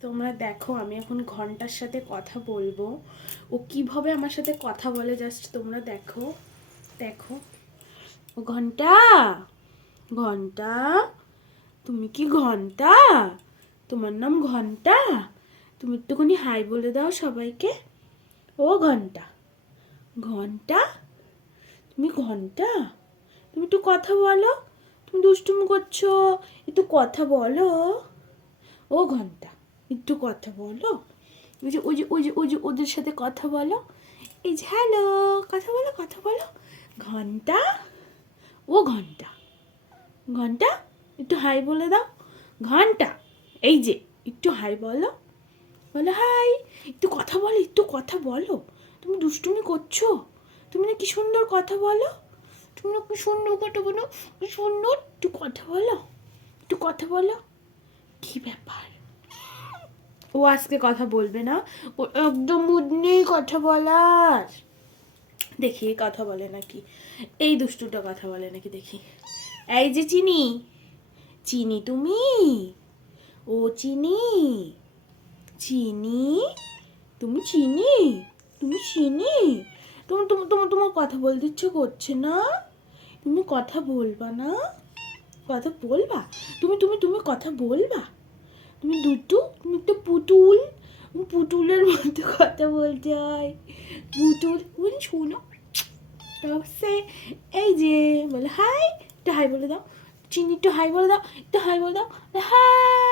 তোমরা দেখো, আমি এখন ঘণ্টার সাথে কথা বলব। ও কীভাবে আমার সাথে কথা বলে জাস্ট তোমরা দেখো। দেখো। ও ঘণ্টা? ঘণ্টা? তুমি কি ঘণ্টা? তোমার নাম ঘণ্টা? তুমি একটুখানি হাই বলে দাও সবাইকে। ও ঘণ্টা। ঘণ্টা? তুমি ঘণ্টা? তুমি একটু কথা বলো। তুমি দুষ্টুমি করছ। একটু কথা বলো। ও ঘণ্টা। একটু কথা বলো। ওই যে ওই যে ওই যে ওই যে, ওদের সাথে কথা বলো। এই যে, হ্যালো, কথা বলো কথা বলো। ঘণ্টা? ও ঘণ্টা। ঘণ্টা? একটু হাই বলে দাও। ঘণ্টা? এই যে, একটু হাই বলো। বলো, হাই, একটু কথা বলো, একটু কথা বলো। তুমি দুষ্টুমি করছ? তুমি না কি সুন্দর কথা বলো? তুমি না কি সুন্দর কথা বলো? সুন্দর, একটু কথা বলো। একটু কথা বলো। কি ব্যাপার? ও আজকে কথা বলবে না। একদম মুড নেই কথা বলার। দেখি, কথা বলে নাকি। এই দুষ্টুটা কথা বলে নাকি, দেখি। এই যে চিনি। চিনি তুমি? ও চিনি। চিনি? তুমি চিনি? তুমি চিনি? তুমি তুমি তোমার তোমার কথা বলতে ইচ্ছে করছে না? তুমি কথা বলবা না? কথা বলবা? তুমি তুমি তুমি কথা বলবা? তুমি দুটো একটা পুতুল। পুতুলের মধ্যে কথা বলতে হয়। পুতুল বলি শোনো। সে এই যে বলে, হাই, একটু হাই বলে দাও। চিনি একটু হাই বলে দাও, একটু হাই বলে দাও। হাই